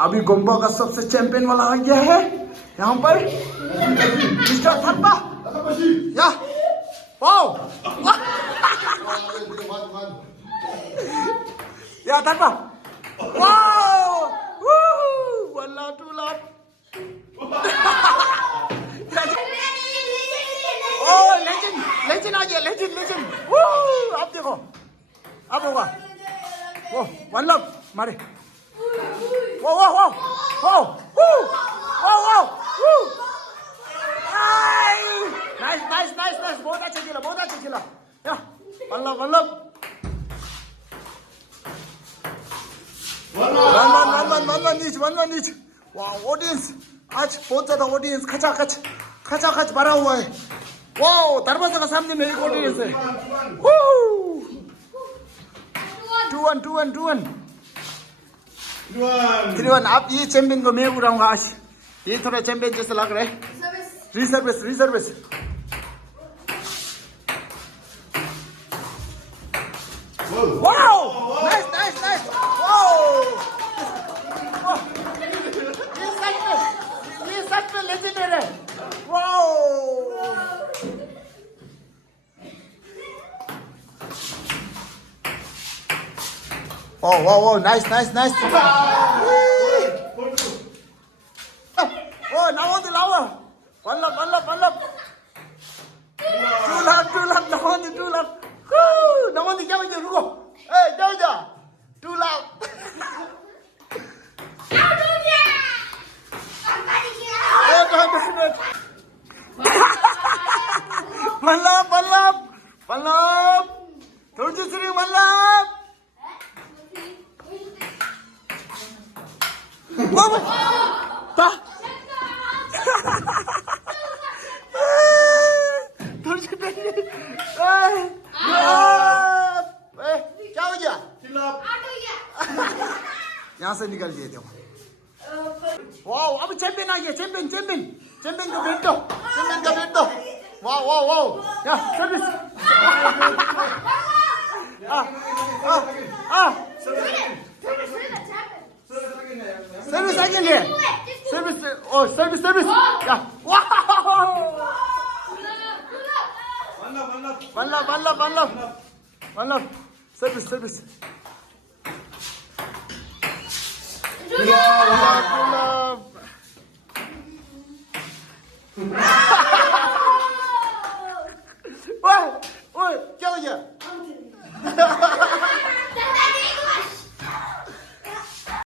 अभी गोम्बा का सबसे चैंपियन वाला आ गया है यहाँ पर मिस्टर थप्पा या वाओ या थप्पा wow one lakh two lakh oh legend legend आ गया लेजेंड लेजेंड आप देखो अब होगा वो वन लाख मारे Whoa, whoa, whoa, whoa, whoa, whoa, whoa, whoa. Nice, nice, nice, nice. बहुत अच्छा खेला, बहुत अच्छा खेला. Yeah, Vallabh, Vallabh. One each. Wow, audience. आज बहुत ज़्यादा audience खचाखच भरा हुआ है. Wow, दरवाजा का सामने में एक audience है. Woo. 2-1. 3-1 आप ये चैंपियन को मैं उड़ाऊंगा आज ये थोड़ा चैंपियन जैसा लग रहा है रिजर्विस वाओ नाइस ये सच में लेजेंडरी है wow Oh, nice. Oh, now on the lower. One love. 2 lakh, now on the 2 lakh. Now on the camera, you go. Hey, Georgia, 2 lakh. One love. Don't you see one love? क्या हो गया यहाँ से निकल गए थे वाओ अब चैंपियन आ गया चैंपियन का बेट दो वाओ या सर्विस सर्विस आ गया सर्विस या वाओ वल्लभ सर्विस ओए क्या हो गया